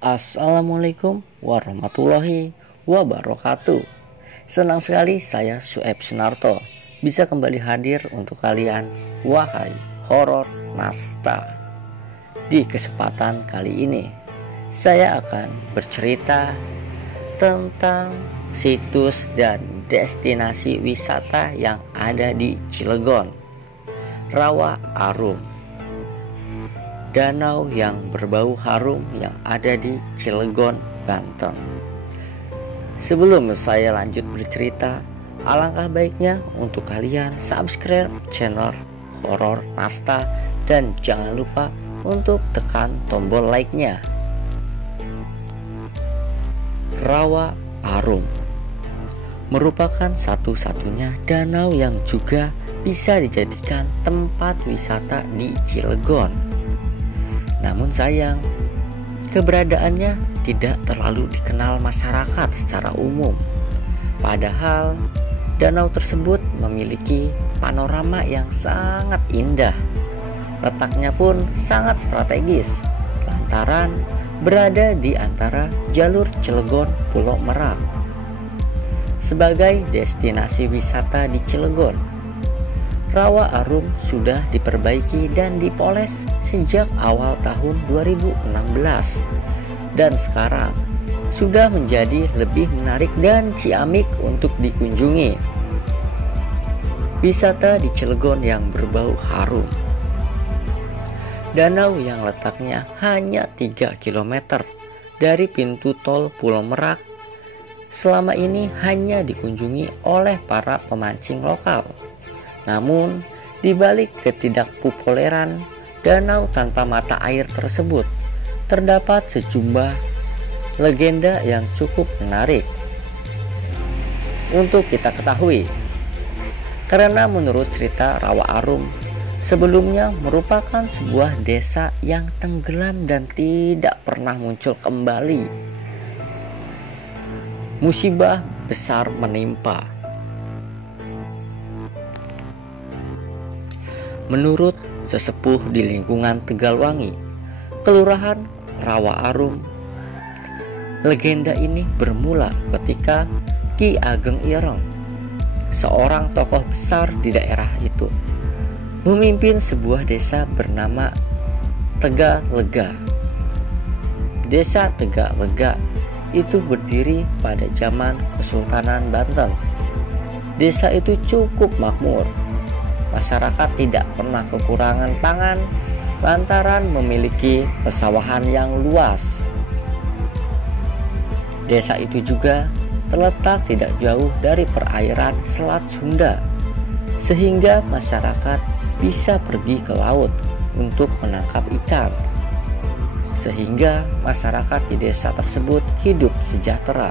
Assalamualaikum warahmatullahi wabarakatuh. Senang sekali saya Sueb Sunarto bisa kembali hadir untuk kalian, wahai horor Nasta. Di kesempatan kali ini saya akan bercerita tentang situs dan destinasi wisata yang ada di Cilegon, Rawa Arum, danau yang berbau harum yang ada di Cilegon, Banten. Sebelum saya lanjut bercerita, alangkah baiknya untuk kalian subscribe channel Horor Nasta dan jangan lupa untuk tekan tombol like-nya. Rawa Arum merupakan satu-satunya danau yang juga bisa dijadikan tempat wisata di Cilegon. Namun sayang, keberadaannya tidak terlalu dikenal masyarakat secara umum. Padahal danau tersebut memiliki panorama yang sangat indah. Letaknya pun sangat strategis lantaran berada di antara jalur Cilegon Pulau Merak. Sebagai destinasi wisata di Cilegon, Rawa Arum sudah diperbaiki dan dipoles sejak awal tahun 2016 dan sekarang sudah menjadi lebih menarik dan ciamik untuk dikunjungi. Wisata di Cilegon yang berbau harum. Danau yang letaknya hanya 3 km dari pintu tol Pulau Merak selama ini hanya dikunjungi oleh para pemancing lokal. Namun, di balik ketidakpopuleran danau tanpa mata air tersebut, terdapat sejumlah legenda yang cukup menarik untuk kita ketahui. Karena menurut cerita Rawa Arum, sebelumnya merupakan sebuah desa yang tenggelam dan tidak pernah muncul kembali. Musibah besar menimpa. Menurut sesepuh di lingkungan Tegalwangi, Kelurahan Rawa Arum, legenda ini bermula ketika Ki Ageng Ireng, seorang tokoh besar di daerah itu, memimpin sebuah desa bernama Tegalega. Desa Tegalega itu berdiri pada zaman Kesultanan Banten. Desa itu cukup makmur. Masyarakat tidak pernah kekurangan pangan lantaran memiliki pesawahan yang luas. Desa itu juga terletak tidak jauh dari perairan Selat Sunda, sehingga masyarakat bisa pergi ke laut untuk menangkap ikan. Sehingga masyarakat di desa tersebut hidup sejahtera.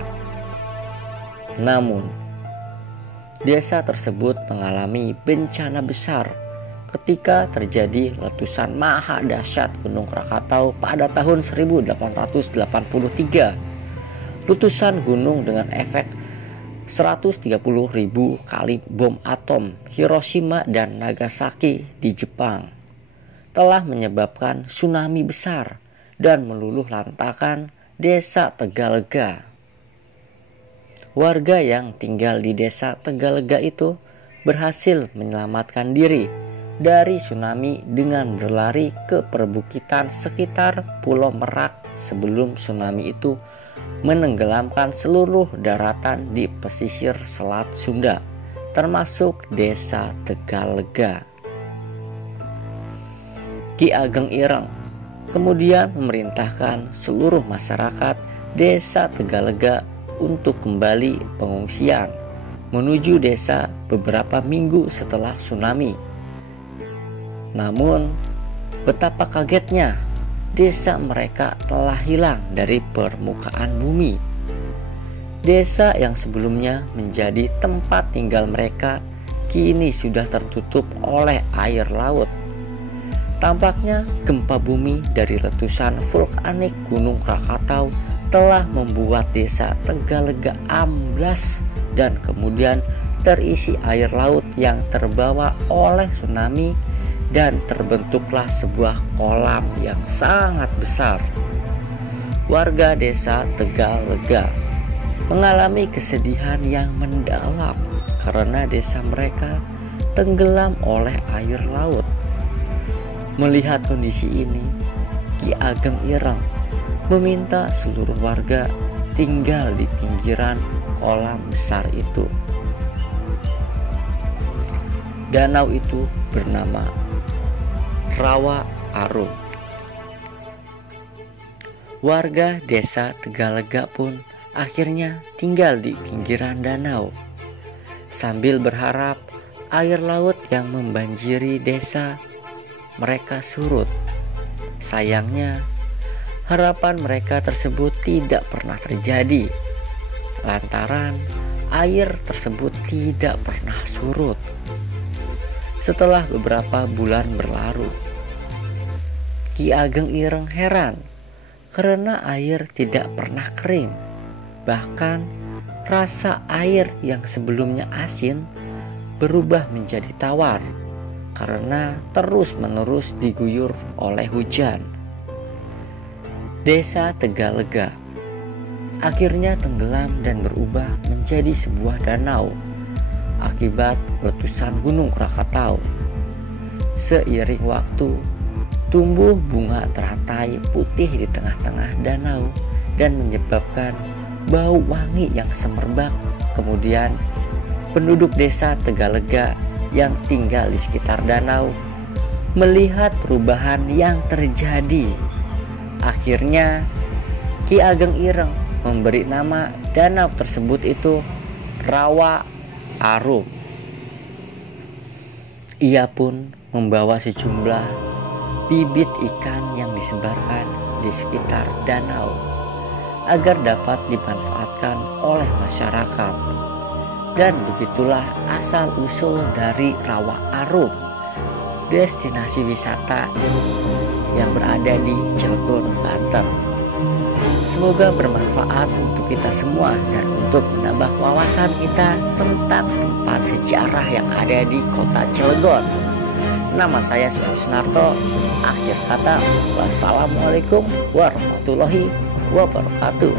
Namun, desa tersebut mengalami bencana besar ketika terjadi letusan maha dahsyat Gunung Krakatau pada tahun 1883. Letusan gunung dengan efek 130.000 kali bom atom Hiroshima dan Nagasaki di Jepang telah menyebabkan tsunami besar dan meluluh lantakan desa Tegalega. Warga yang tinggal di desa Tegalega itu berhasil menyelamatkan diri dari tsunami dengan berlari ke perbukitan sekitar Pulau Merak sebelum tsunami itu menenggelamkan seluruh daratan di pesisir Selat Sunda, termasuk desa Tegalega. Ki Ageng Ireng kemudian memerintahkan seluruh masyarakat desa Tegalega untuk kembali pengungsian menuju desa beberapa minggu setelah tsunami. Namun, betapa kagetnya, desa mereka telah hilang dari permukaan bumi. Desa yang sebelumnya menjadi tempat tinggal mereka kini sudah tertutup oleh air laut. Tampaknya gempa bumi dari letusan vulkanik Gunung Krakatau telah membuat desa Tegalega amblas dan kemudian terisi air laut yang terbawa oleh tsunami dan terbentuklah sebuah kolam yang sangat besar. warga desa Tegalega mengalami kesedihan yang mendalam karena desa mereka tenggelam oleh air laut. Melihat kondisi ini, Ki Ageng Ireng meminta seluruh warga tinggal di pinggiran kolam besar itu. Danau itu bernama Rawa Arum. Warga desa Tegalega pun akhirnya tinggal di pinggiran danau, sambil berharap air laut yang membanjiri desa mereka surut. Sayangnya, harapan mereka tersebut tidak pernah terjadi, lantaran air tersebut tidak pernah surut. Setelah beberapa bulan berlalu, Ki Ageng Ireng heran karena air tidak pernah kering. Bahkan rasa air yang sebelumnya asin berubah menjadi tawar karena terus-menerus diguyur oleh hujan. Desa Tegalega akhirnya tenggelam dan berubah menjadi sebuah danau akibat letusan Gunung Krakatau. Seiring waktu, tumbuh bunga teratai putih di tengah-tengah danau dan menyebabkan bau wangi yang semerbak. Kemudian penduduk desa Tegalega yang tinggal di sekitar danau melihat perubahan yang terjadi. Akhirnya Ki Ageng Ireng memberi nama danau tersebut itu Rawa Arum. Ia pun membawa sejumlah bibit ikan yang disebarkan di sekitar danau agar dapat dimanfaatkan oleh masyarakat. Dan begitulah asal-usul dari Rawa Arum, destinasi wisata yang berada di Cilegon, Banten. Semoga bermanfaat untuk kita semua dan untuk menambah wawasan kita tentang tempat sejarah yang ada di kota Cilegon. Nama saya Sunarto. Akhir kata, wassalamualaikum warahmatullahi wabarakatuh.